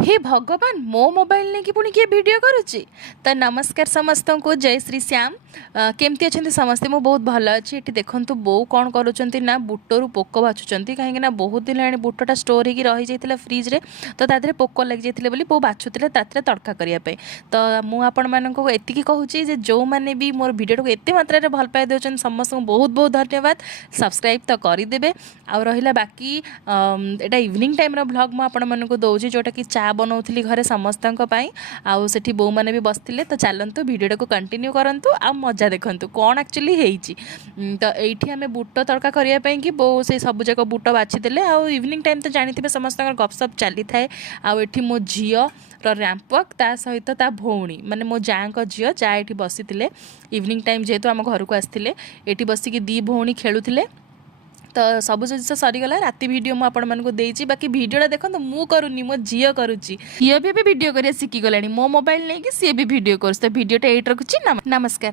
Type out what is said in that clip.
हे भगवान मो मोबाइल नहीं कि पुणी किए वीडियो करुच्ची। तो नमस्कार समस्त को जय श्री श्याम। केमती अच्छा समस्ते मु बहुत भल अच्छी। ये देखूँ बो कौन करुँच बुटरू पोक बाछुंट कहीं बहुत दिन है बुटटा स्टोर हो रही जाता फ्रिज्रे। तो तादेह पोक लग जाते बोली बो बाछुले तड़का करने। तो मुझे कहूँ जो मैंने भी मोर भिडियो को एत मात्रा भल पाई दे समस्त बहुत बहुत धन्यवाद। सब्सक्राइब तो करदे। आ रहा बाकी यहाँ इवनिंग टाइम ब्लॉग मुझे दूसरी जोटा कि चा बनाऊली घरे समस्त आउ से बो मैंने भी बसते। तो चलतु भिडियो को कंटिन्यू करंतु आ मजा देखंतु कौन एक्चुअली होईची। तो ये आम बुट तड़का करने कि बो से सब जाक बुट बाछीदे। आउ इवनिंग टाइम तो जानते समस्त गपसप चली थाए। आठ मो झीर रैंपवक ता सहित ता भौणी माने मो जाँ झील जा ये बसी इवनिंग टाइम जेहेतु आम घर को आसते ये बसिक दी भौणी खेलुले। तो सब जिन सरीगला राति भिडियो मुझे बाकी भिडियोटा देखो मु करूनी मो झील करुच्ची। झील भी भिडियो कर शिखिगला मो मोबाइल नहीं कि सी भी भिडियो कर। तो भिडियोटा ये रखुच्छी। नमस्कार।